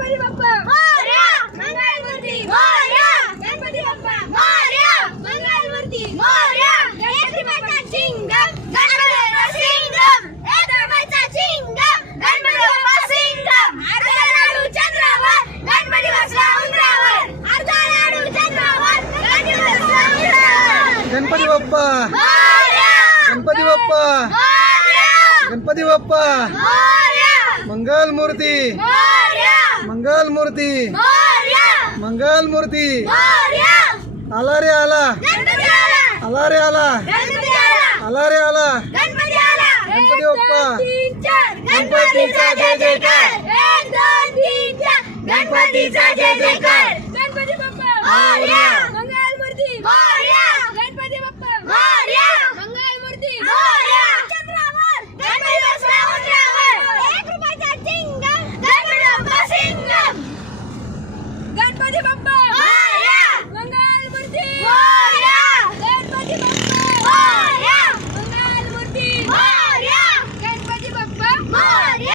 गणपती बाप्पा मोरया, मंगलमूर्ती मोरया, गणपती बाप्पा मोरया, मंगलमूर्ती मोरया, गणपती बाप्पा सिंगम, गणपती बाप्पा सिंगम, गणपतीचा सिंगम, गणपती बाप्पा सिंगम, अर्धा लाडू चंद्रावर, गणपती बसला उंदरावर, अर्धा लाडू चंद्रावर, गणपती बसला उंदरावर, गणपती बाप्पा मोरया, गणपती बाप्पा मोरया, गणपती बाप्पा मोरया, मंगलमूर्ती मोरया, मंगलमूर्ती मोरया, मंगलमूर्ती मोरया, आला रे आला गणपती आला, आला रे आला गणपती आला, आला रे आला गणपती आला, गणपती बाप्पा गणपतीचा जय जयकार, 1 2 3 4 गणपतीचा जय जयकार, गणपती बाप्पा मोरया, मंगलमूर्ती मोरया, गणपती बाप्पा मोरया, मंगलमूर्ती मोरया, चंद्रावर, गणपती बसला उंदरावर, 1 रुपयाचा चिंगम, गणपती बाप्पा सिंगम, गणपती बाप्पा